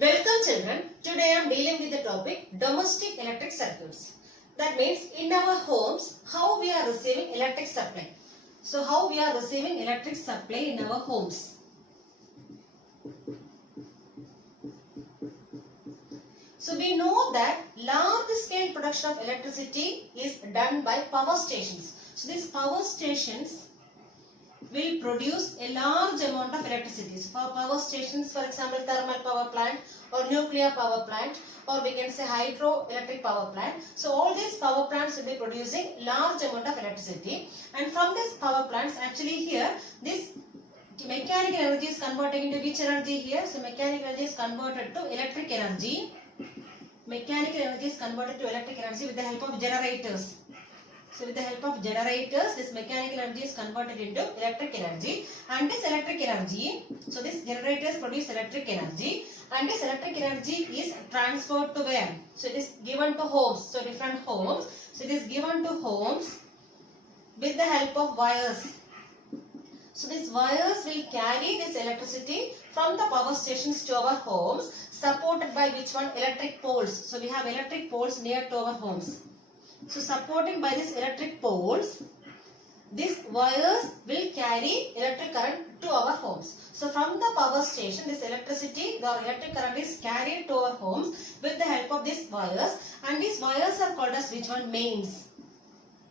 Welcome children. Today I am dealing with the topic domestic electric circuits. That means in our homes how we are receiving electric supply. So how we are receiving electric supply in our homes. So we know that large scale production of electricity is done by power stations. So these power stations will produce a large amount of electricity. So for power stations, for example, thermal power plant or nuclear power plant, or we can say hydroelectric power plant. So all these power plants will be producing large amount of electricity, and from these power plants, actually here this mechanical energy is converted into which energy here? So mechanical energy is converted to electric energy. Mechanical energy is converted to electric energy with the help of generators. So with the help of generators, this mechanical energy is converted into electric energy, and this electric energy, so these generators produce electric energy, and this electric energy is transferred to where? So it is given to homes, so different homes. So it is given to homes with the help of wires. So these wires will carry this electricity from the power stations to our homes, supported by which one? Electric poles. So we have electric poles near to our homes. So supporting by these electric poles, these wires will carry electric current to our homes. So from the power station, this electricity, the electric current is carried to our homes with the help of these wires, and these wires are called as which one? Mains.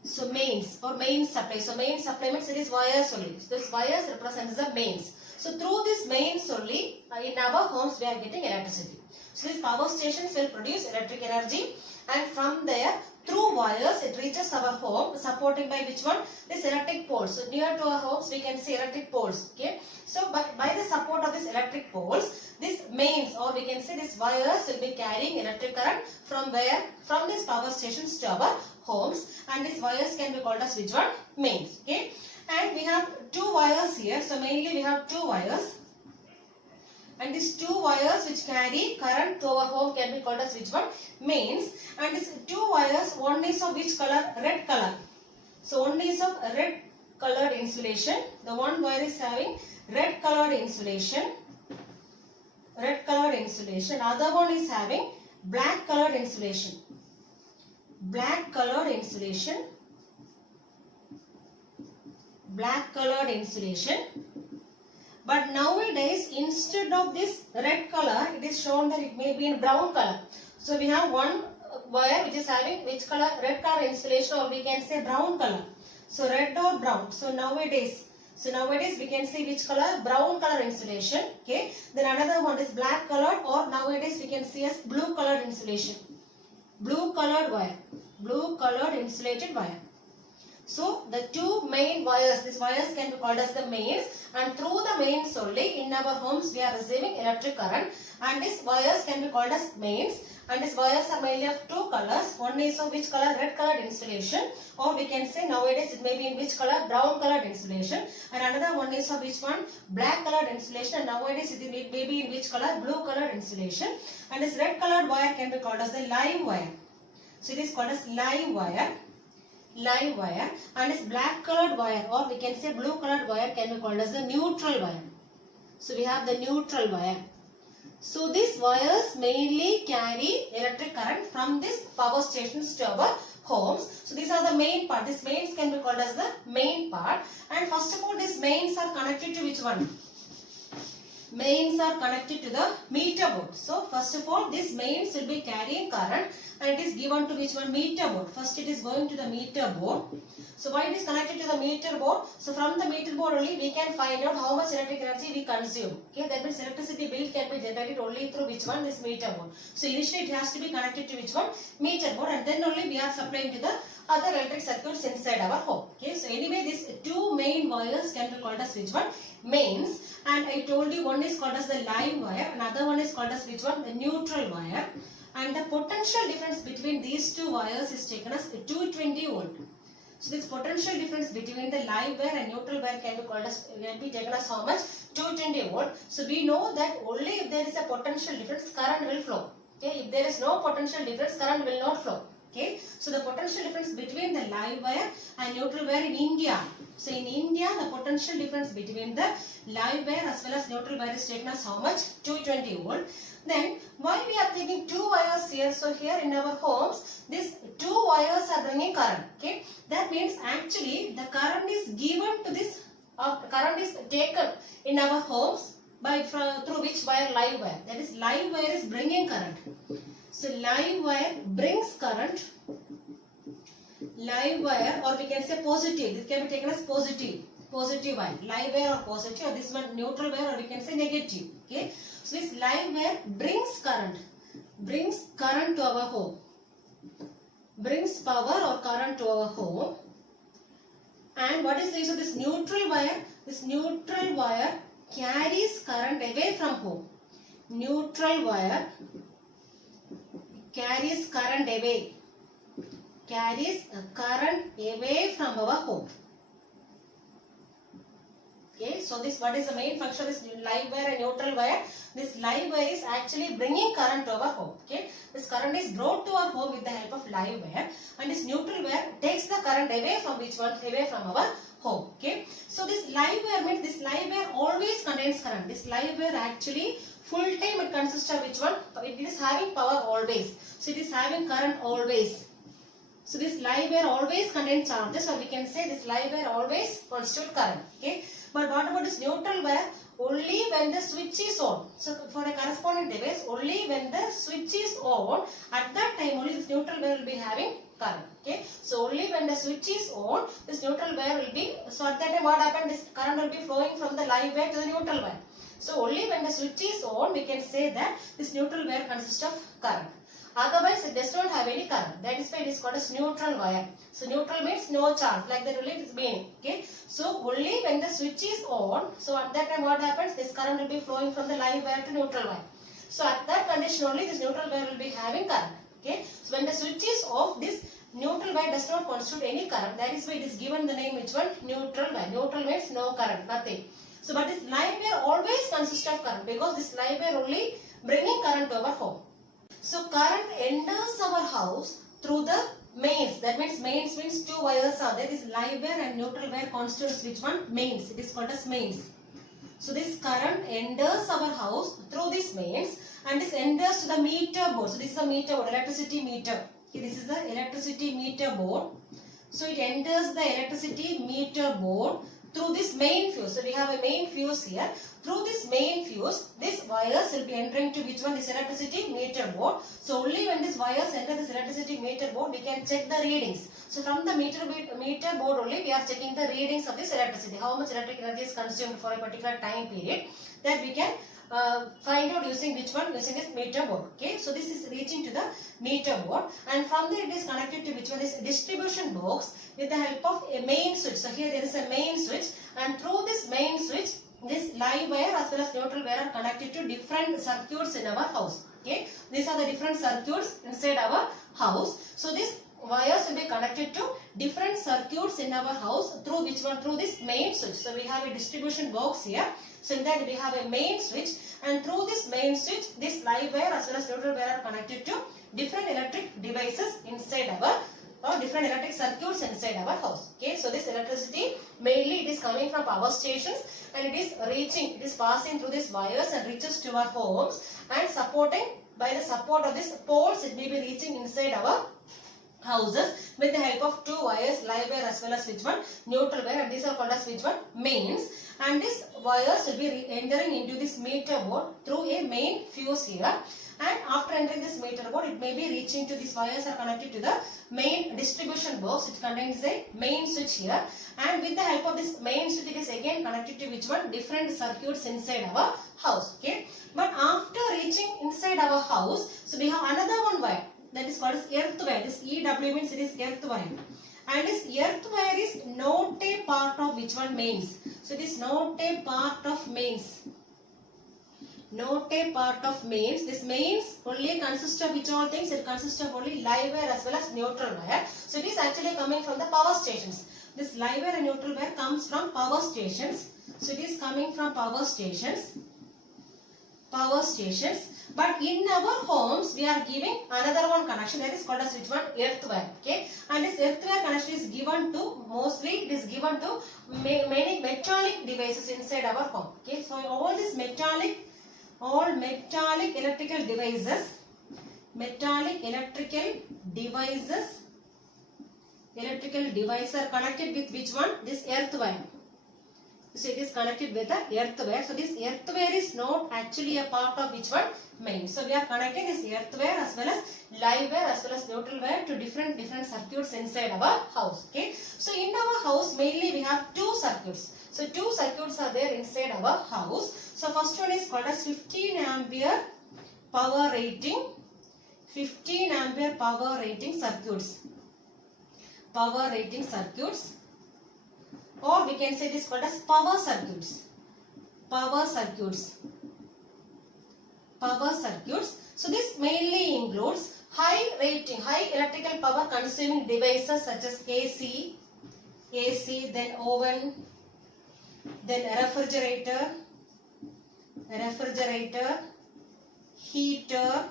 So mains or main supply. So main supply means it is wires only. So this wires represents the mains. So through this mains only in our homes we are getting electricity. So these power stations will produce electric energy, and from there through wires it reaches our home, supporting by which one? This electric poles. So near to our homes we can see electric poles. Okay. So by the support of these electric poles, this mains or we can say these wires will be carrying electric current from where? From these power stations to our homes, and these wires can be called as which one? Mains. Okay. And we have two wires here. So mainly we have two wires. And these two wires which carry current to our home can be called as which one? Mains. And these two wires, one is of which color? Red color. So one is of red colored insulation. The one wire is having red colored insulation. Red colored insulation. Other one is having black colored insulation. Black colored insulation. Black colored insulation. But nowadays, instead of this red color, it is shown that it may be in brown color. So we have one wire which is having which color? Red color insulation, or we can say brown color. So red or brown. So nowadays we can see which color? Brown color insulation. Okay. Then another one is black colored, or nowadays we can see as blue colored insulation. Blue colored wire. Blue colored insulated wire. So the two main wires, these wires can be called as the mains, and through the mains only in our homes we are receiving electric current, and these wires can be called as mains, and these wires are mainly of two colors. One is of which color? Red colored insulation, or we can say nowadays it may be in which color? Brown colored insulation, and another one is of which one? Black colored insulation, and nowadays it may be in which color? Blue colored insulation, and this red colored wire can be called as the live wire. So it is called as live wire. Live wire, and this black colored wire, or we can say blue colored wire, can be called as the neutral wire. So we have the neutral wire. So these wires mainly carry electric current from these power stations to our homes. So these are the main part. These mains can be called as the main part. And first of all, these mains are connected to which one? Mains are connected to the meter board. So first of all, this mains will be carrying current, and it is given to which one? Meter board. First it is going to the meter board. So why it is connected to the meter board? So from the meter board only we can find out how much electric energy we consume. Okay, that means electricity bill can be generated only through which one? This meter board. So initially it has to be connected to which one? Meter board, and then only we are supplying to the other electric circuits inside our home. Okay, so anyway these two main wires can be called as which one? Mains. And I told you one is called as the live wire, another one is called as which one? The neutral wire. And the potential difference between these two wires is taken as 220 volt. So this potential difference between the live wire and neutral wire can be taken as how much? 220 volt. So we know that only if there is a potential difference, current will flow. Okay, if there is no potential difference, current will not flow. Okay, so the potential difference between the live wire and neutral wire in India. So in India, the potential difference between the live wire as well as neutral wire is taken as how much? 220 volt. Then why we are taking two wires here? So here in our homes, these two wires are bringing current. Okay, that means actually the current is given to this, current is taken in our homes by through which wire? Live wire. That is, live wire is bringing current. So live wire brings current. Live wire, or we can say positive. This can be taken as positive. Positive wire. Live wire or positive, or this one neutral wire, or we can say negative. Okay. So this live wire brings current. Brings current to our home. Brings power or current to our home. And what is the use of this neutral wire? This neutral wire carries current away from home. Neutral wire carries current away. Carries current away from our home. Okay, so this, what is the main function of this live wire and neutral wire? This live wire is actually bringing current to our home. Okay, this current is brought to our home with the help of live wire, and this neutral wire takes the current away from which one? Away from our home. Okay, so this live wire means this live wire always contains current. This live wire actually full time it consists of which one? It is having power always. So it is having current always. So this live wire always contains charges, so we can say this live wire always constitute current. Okay. But what about this neutral wire? Only when the switch is on. So for a corresponding device, only when the switch is on, at that time only this neutral wire will be having current. Okay. So only when the switch is on, this neutral wire will be, so at that time what happened? This current will be flowing from the live wire to the neutral wire. So only when the switch is on, we can say that this neutral wire consists of current. Otherwise, it does not have any current. That is why it is called as neutral wire. So neutral means no charge, like that only it is meaning. Okay. So only when the switch is on, so at that time what happens? This current will be flowing from the live wire to neutral wire. So at that condition only this neutral wire will be having current. Okay. So when the switch is off, this neutral wire does not constitute any current. That is why it is given the name which one? Neutral wire. Neutral means no current, nothing. So but this live wire always consists of current, because this live wire only bringing current to our home. So current enters our house through the mains. That means mains means two wires are there. This live wire and neutral wire constitutes which one? Mains. It is called as mains. So this current enters our house through these mains, and this enters to the meter board. So this is a meter board, electricity meter. Okay, this is the electricity meter board. So it enters the electricity meter board through this main fuse. So we have a main fuse here. Through this main fuse, this wires will be entering to which one? This electricity meter board. So only when these wires enter this electricity meter board, we can check the readings. So from the meter board only, we are checking the readings of this electricity. How much electric energy is consumed for a particular time period. That we can find out using which one? Using this meter board. Okay. So this is reaching to the meter board, and from there it is connected to which one? Is distribution box with the help of a main switch. So here there is a main switch, and through this main switch, this live wire as well as neutral wire are connected to different circuits in our house. Okay, these are the different circuits inside our house. So this wires will be connected to different circuits in our house through which one? Through this main switch. So we have a distribution box here. So in that we have a main switch, and through this main switch, this live wire as well as neutral wire are connected to different electric devices inside our, or different electric circuits inside our house. Okay, so this electricity mainly it is coming from power stations, and it is reaching, it is passing through these wires and reaches to our homes, and supporting by the support of these poles, it may be reaching inside our houses with the help of two wires, live wire as well as which one? Neutral wire, and these are called as which one? Mains. And these wires will be entering into this meter board through a main fuse here. And after entering this meter board, it may be reaching to these wires are connected to the main distribution box. It contains a main switch here, and with the help of this main switch, it is again connected to which one? Different circuits inside our house. Okay, but after reaching inside our house, so we have another one wire that is called as earth wire. This EW means it is earth wire, and this earth wire is not a part of which one? Mains. So it is not a part of mains. Not a part of mains. This mains only consists of which all things? It consists of only live wire as well as neutral wire. So it is actually coming from the power stations. This live wire and neutral wire comes from power stations. So it is coming from power stations. power stations. But in our homes, we are giving another one connection, that is called as which one? Earth wire. Okay, and this earth wire connection is given to, mostly it is given to many metallic devices inside our home. Okay, so all these metallic electrical devices, are connected with which one? This earth wire. So it is connected with the earth wire. So this earth wire is not actually a part of which one? Main. So we are connecting this earth wire as well as live wire as well as neutral wire to different circuits inside our house. Okay. So in our house mainly we have two circuits. So two circuits are there inside our house. So first one is called as 15 ampere power rating. 15 ampere power rating circuits. Power rating circuits. Or we can say this called as power circuits. Power circuits. So this mainly includes high electrical power consuming devices such as AC, then oven, then refrigerator, heater.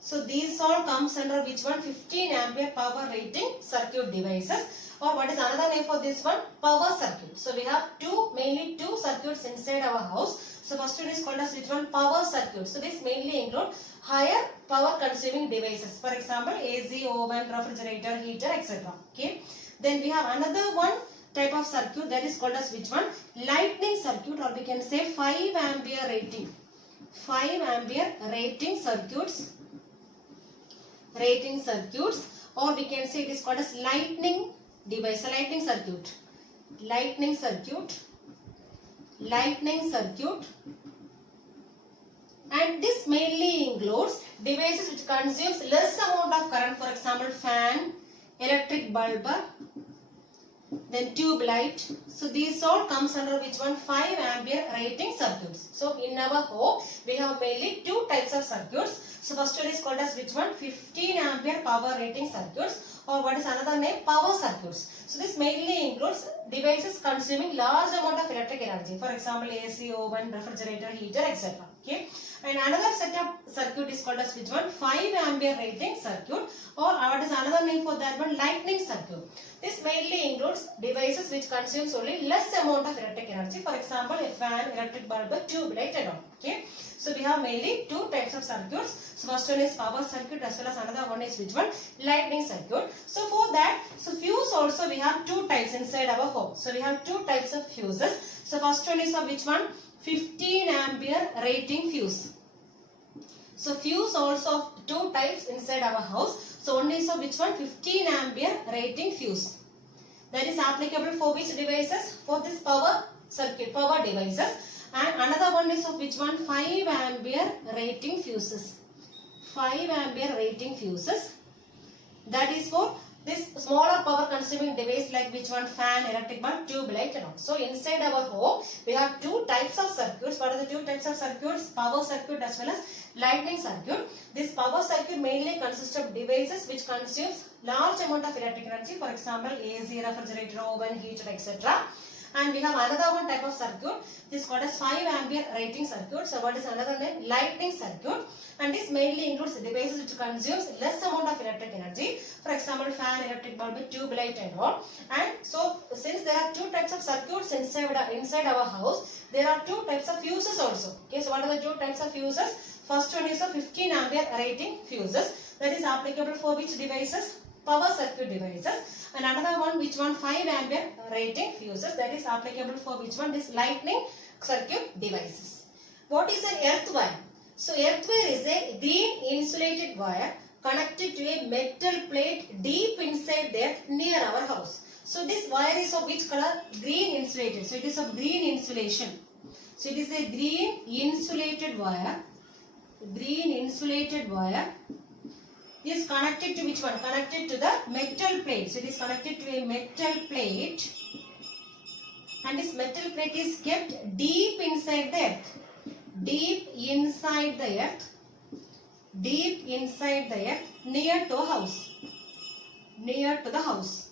So these all comes under which one? 15 ampere power rating circuit devices. Or what is another name for this one? Power circuit. So we have mainly two circuits inside our house. So first one is called as which one? Power circuit. So this mainly include higher power consuming devices. For example, AC, oven, refrigerator, heater, etc. Okay. Then we have another one type of circuit, that is called as which one? Lightning circuit, or we can say 5 ampere rating. 5 ampere rating circuits. Or we can say it is called as lightning device, lightning circuit. And this mainly includes devices which consumes less amount of current, for example fan, electric bulb, then tube light. So these all comes under which one? 5 ampere rating circuits. So in our home we have mainly two types of circuits. So first one is called as which one? 15 ampere power rating circuits. Or what is another name? Power circuits. So this mainly includes devices consuming large amount of electric energy. For example, AC, oven, refrigerator, heater, etc. Okay. And another set of circuit is called as which one? 5 ampere rating circuit. Or what is another name for that one? Lightning circuit. This mainly includes devices which consumes only less amount of electric energy. For example, a fan, electric bulb, tube light and all. Okay. So we have mainly two types of circuits. So first one is power circuit as well as another one is which one? Lightning circuit. So for that, so fuse also we have two types inside our home. So we have two types of fuses. So first one is of which one? 15 ampere rating fuse. So fuse also of two types inside our house. So one is of which one? 15 ampere rating fuse. That is applicable for which devices? For this power circuit, power devices. And another one is of which one? 5 ampere rating fuses. 5 ampere rating fuses. That is for this smaller power consuming device like which one? Fan, electric bulb, tube light and all. So inside our home we have two types of circuits. What are the two types of circuits? Power circuit as well as lightning circuit. This power circuit mainly consists of devices which consumes large amount of electric energy. For example, AC, refrigerator, oven, heater, etc. And we have another one type of circuit. This is called as 5 ampere rating circuit. So what is another name? Lightning circuit. And this mainly includes devices which consumes less amount of electric energy. For example, fan, electric bulb, tube light and all. And so since there are two types of circuits inside our house, there are two types of fuses also. Okay, so what are the two types of fuses? First one is a 15 ampere rating fuses. That is applicable for which devices? Power circuit devices. And another one, which one? 5 ampere rating fuses. That is applicable for which one? This lightning circuit devices. What is an earth wire? So earth wire is a green insulated wire connected to a metal plate deep inside the earth near our house. So this wire is of which color? Green insulated. So it is of green insulation. So it is a green insulated wire. Green insulated wire is connected to which one? Connected to the metal plate. So it is connected to a metal plate, and this metal plate is kept deep inside the earth. Deep inside the earth. Deep inside the earth, near to a house. Near to the house.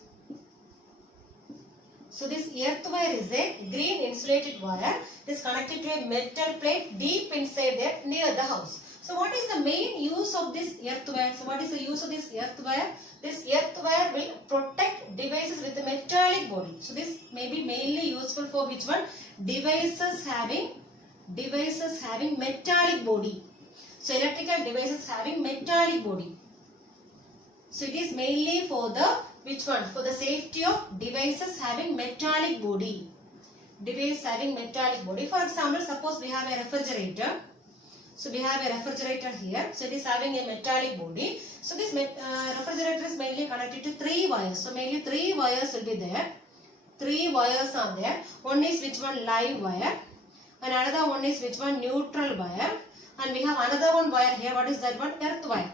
So this earth wire is a green insulated wire. It is connected to a metal plate deep inside there near the house. So what is the main use of this earth wire? So what is the use of this earth wire? This earth wire will protect devices with a metallic body. So this may be mainly useful for which one? Devices having metallic body. So electrical devices having metallic body. So it is mainly for the which one? For the safety of devices having metallic body. Device having metallic body. For example, suppose we have a refrigerator. So we have a refrigerator here. So it is having a metallic body. So this refrigerator is mainly connected to 3 wires. So mainly 3 wires will be there. 3 wires are there. One is which one? Live wire. And another one is which one? Neutral wire. And we have another one wire here. What is that one? Earth wire.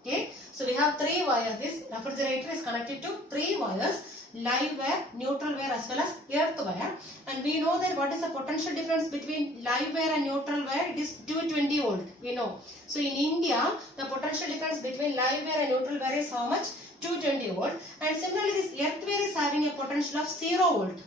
Okay. So we have 3 wires. This refrigerator is connected to 3 wires. Live wire, neutral wire as well as earth wire. And we know that what is the potential difference between live wire and neutral wire? It is 220 volt. We know. So in India, the potential difference between live wire and neutral wire is how much? 220 volt. And similarly, this earth wire is having a potential of 0 volt.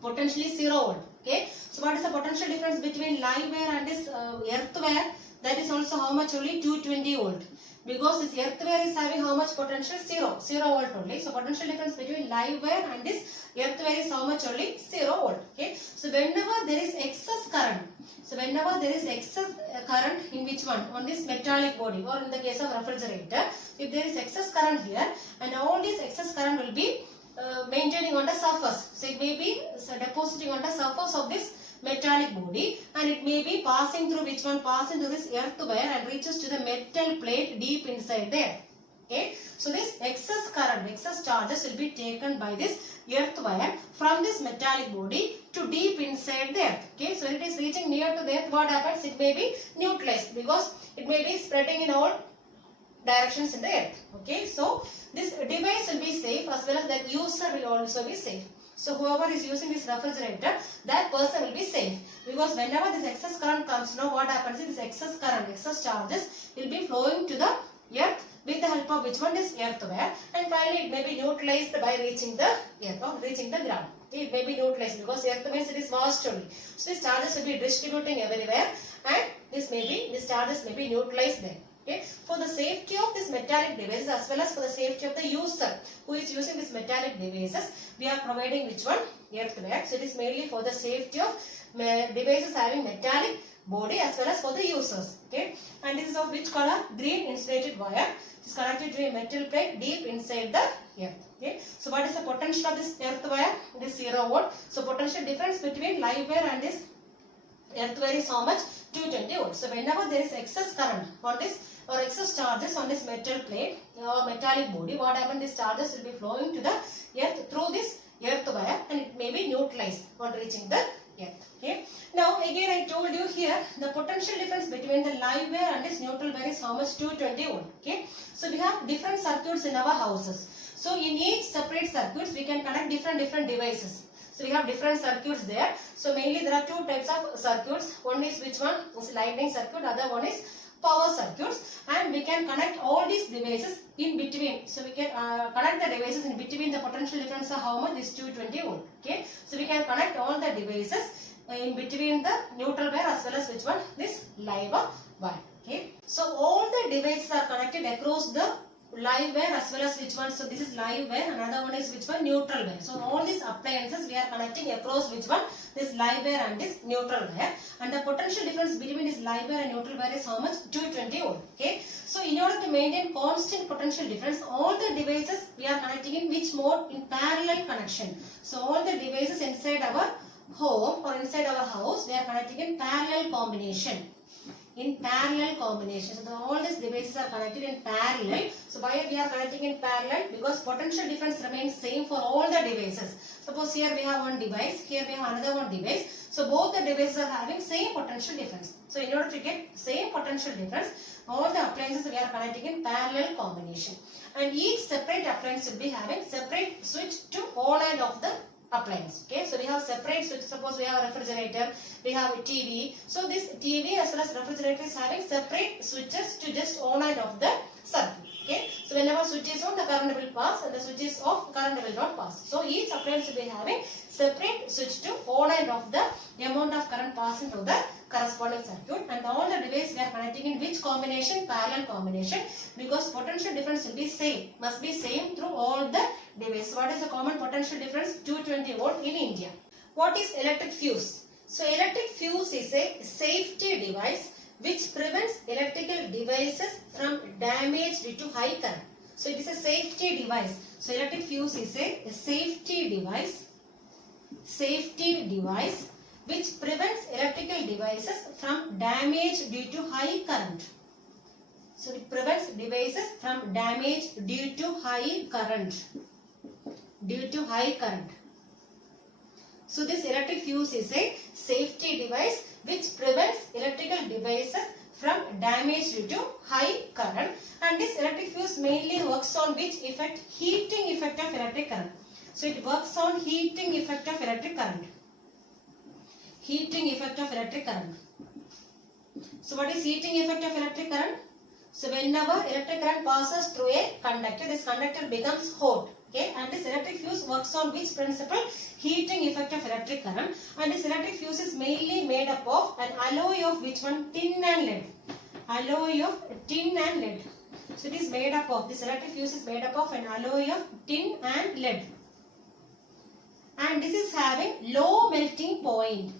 Potentially 0 volt. Okay. So what is the potential difference between live wire and this earth wire? That is also how much? Only 220 volt. Because this earth wire is having how much potential? 0 volt only. So potential difference between live wire and this earth wire is how much? Only 0 volt. Okay. So whenever there is excess current. So whenever there is excess current in which one? On this metallic body, or in the case of refrigerator, if there is excess current here, and all this excess current will be maintaining on the surface. So it may be depositing on the surface of this metallic body, and it may be passing through which one? Passing through this earth wire and reaches to the metal plate deep inside there. Okay. So this excess current, excess charges will be taken by this earth wire from this metallic body to deep inside there. Okay. So when it is reaching near to the earth, what happens? It may be neutralized because it may be spreading in all directions in the earth. Okay. So this device will be safe as well as that user will also be safe. So whoever is using this refrigerator, that person will be safe. Because whenever this excess current comes, now what happens is this excess current, excess charges will be flowing to the earth with the help of which one? Is earth wire. And finally it may be neutralized by reaching the earth or reaching the ground. Okay, it may be neutralized because earth means it is vast only. So these charges will be distributing everywhere, and these charges may be neutralized there. Okay. For the safety of this metallic devices as well as for the safety of the user who is using this metallic devices, we are providing which one? Earth wire. So it is mainly for the safety of devices having metallic body as well as for the users. Okay. And this is of which color? Green insulated wire. It is connected to a metal plate deep inside the earth. Okay. So what is the potential of this earth wire? It is 0 volt. So potential difference between live wire and this earth wire is how much? 220 volts. So whenever there is excess current on this or excess charges on this metal plate or metallic body, what happens? These charges will be flowing to the earth through this earth wire, and it may be neutralized on reaching the earth. Okay. Now again I told you here the potential difference between the live wire and this neutral wire is how much? 220 volt. Okay. So we have different circuits in our houses. So in each separate circuits we can connect different devices. So we have different circuits there. So mainly there are 2 types of circuits. One is which one? It's lightning circuit. Other one is power circuits. And we can connect all these devices in between. So we can connect the devices in between. The potential difference of how much is 220 volt. Okay. So we can connect all the devices in between the neutral wire as well as which one? This live wire. Okay. So all the devices are connected across the live wire as well as which one? So this is live wire, another one is which one? Neutral wire. So all these appliances we are connecting across which one? This live wire and this neutral wire. And the potential difference between this live wire and neutral wire is how much? 220 volt. Okay. So in order to maintain constant potential difference, all the devices we are connecting in which mode? In parallel connection. So all the devices inside our home or inside our house, they are connecting in parallel combination. In parallel combination. So all these devices are connected in parallel. So why we are connecting in parallel? Because potential difference remains same for all the devices. Suppose here we have one device, here we have another one device. So both the devices are having same potential difference. So in order to get same potential difference, all the appliances we are connecting in parallel combination. And each separate appliance will be having separate switch to on and off the appliance. Okay, so we have separate switch. Suppose we have a refrigerator, we have a TV. So this TV as well as refrigerator is having separate switches to just on and off the circuit. Okay, so whenever switch is on, the current will pass, and the switch is off, current will not pass. So each appliance will be having separate switch to on and off the amount of current passing through the corresponding circuit, and all the devices we are connecting in which combination? Parallel combination, because potential difference will be same, must be same through all the devices. What is the common potential difference? 220 volt in India. What is electric fuse? So electric fuse is a safety device which prevents electrical devices from damage due to high current. So it is a safety device. So electric fuse is a safety device which prevents electrical devices from damage due to high current. So it prevents devices from damage due to high current. So this electric fuse is a safety device which prevents electrical devices from damage due to high current, and this electric fuse mainly works on which effect? Heating effect of electric current. So it works on heating effect of electric current. So what is heating effect of electric current? So whenever electric current passes through a conductor, this conductor becomes hot. Okay, and this electric fuse works on which principle? Heating effect of electric current, and this electric fuse is mainly made up of an alloy of which one? Tin and lead. So it is made up of, this electric fuse is made up of an alloy of tin and lead, and this is having low melting point.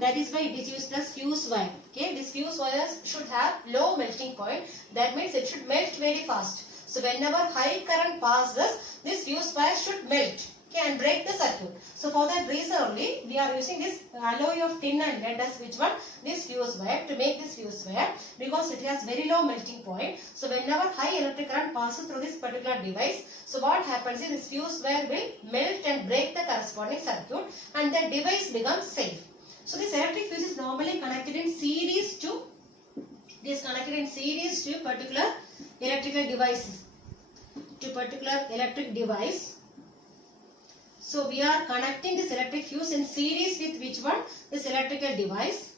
That is why it is used as fuse wire. Okay, these fuse wires should have low melting point. That means it should melt very fast. So whenever high current passes, this fuse wire should melt, okay, and break the circuit. So for that reason only we are using this alloy of tin and lead as which one? This fuse wire, to make this fuse wire, because it has very low melting point. So whenever high electric current passes through this particular device, so what happens is this fuse wire will melt and break the corresponding circuit, and the device becomes safe. So this electric fuse is normally connected in series to particular electrical devices, electric device. So we are connecting this electric fuse in series with which one? This electrical device.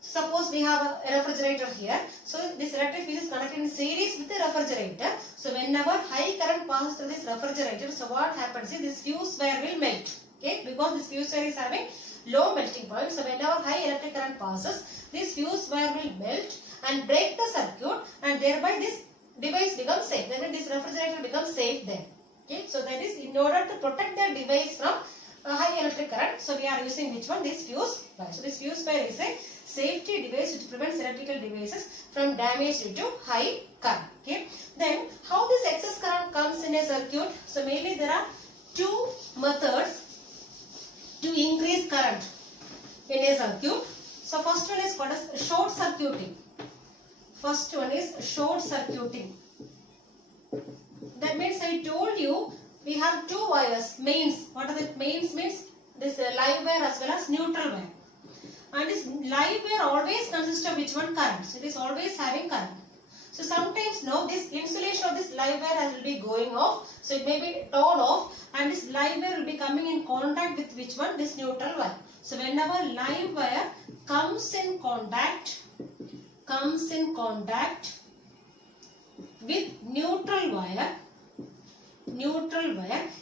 Suppose we have a refrigerator here. So this electric fuse is connected in series with the refrigerator. So whenever high current passes through this refrigerator, so what happens is this fuse wire will melt. Okay, because this fuse wire is having low melting point. So whenever high electric current passes, this fuse wire will melt and break the circuit, and thereby this device becomes safe. Then this refrigerator becomes safe there. Okay, so that is in order to protect the device from high electric current. So we are using which one? This fuse wire. So this fuse wire is a safety device which prevents electrical devices from damage due to high current. Okay. Then how this excess current comes in a circuit? So mainly there are two methods to increase current in a circuit. So first one is called as short circuiting. That means I told you we have two wires, mains. What are the mains? Means this live wire as well as neutral wire. And this live wire always consists of which one? Current. So it is always having current. So sometimes this insulation of this live wire will be going off. So it may be torn off, and this live wire will be coming in contact with which one? This neutral wire. So whenever live wire comes in contact with neutral wire,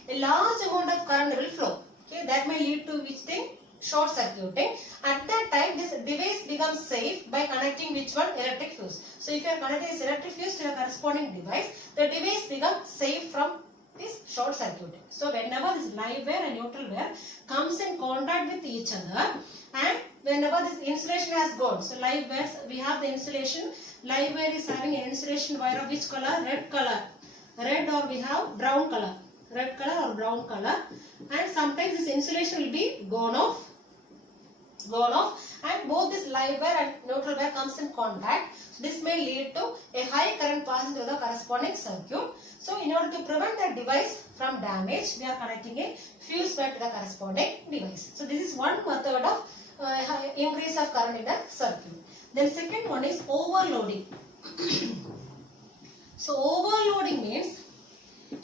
a large amount of current will flow. Okay, that may lead to which thing? Short circuiting. At that time, this device becomes safe by connecting which one? Electric fuse. So if you are connecting this electric fuse to a corresponding device, the device becomes safe from this short circuiting. So whenever this live wire and neutral wire comes in contact with each other, and whenever this insulation has gone, so live wires, we have the insulation. Live wire is having an insulation wire of which color? Red color. Red, or we have brown color. Red color or brown color. And sometimes this insulation will be gone off, and both this live wire and neutral wire comes in contact. So this may lead to a high current passing through the corresponding circuit. So in order to prevent that device from damage, we are connecting a fuse wire to the corresponding device. So this is one method of increase of current in the circuit. Then second one is overloading. So overloading means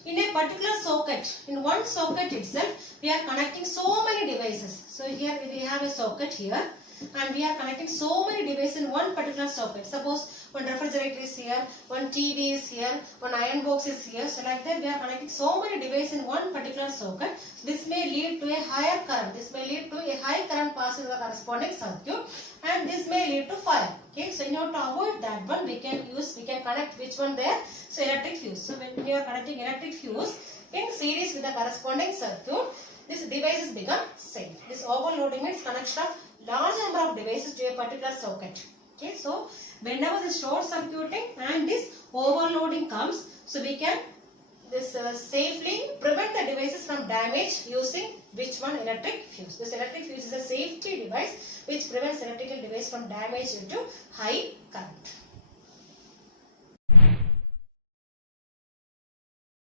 in a particular socket, in one socket itself, we are connecting so many devices. So here we have a socket here, and we are connecting so many devices in one particular socket. Suppose one refrigerator is here, one TV is here, one iron box is here. So like that we are connecting so many devices in one particular socket. This may lead to a higher current. This may lead to a high current passing the corresponding circuit, and this may lead to fire. Okay, so in order to avoid that one, we can connect which one there? So electric fuse. So when you are connecting electric fuse in series with the corresponding circuit, this devices become safe. This overloading means connection of large number of devices to a particular socket. Okay, so whenever this short circuiting and this overloading comes, so we can safely prevent the devices from damage using which one? Electric fuse. This electric fuse is a safety device which prevents electrical device from damage due to high current.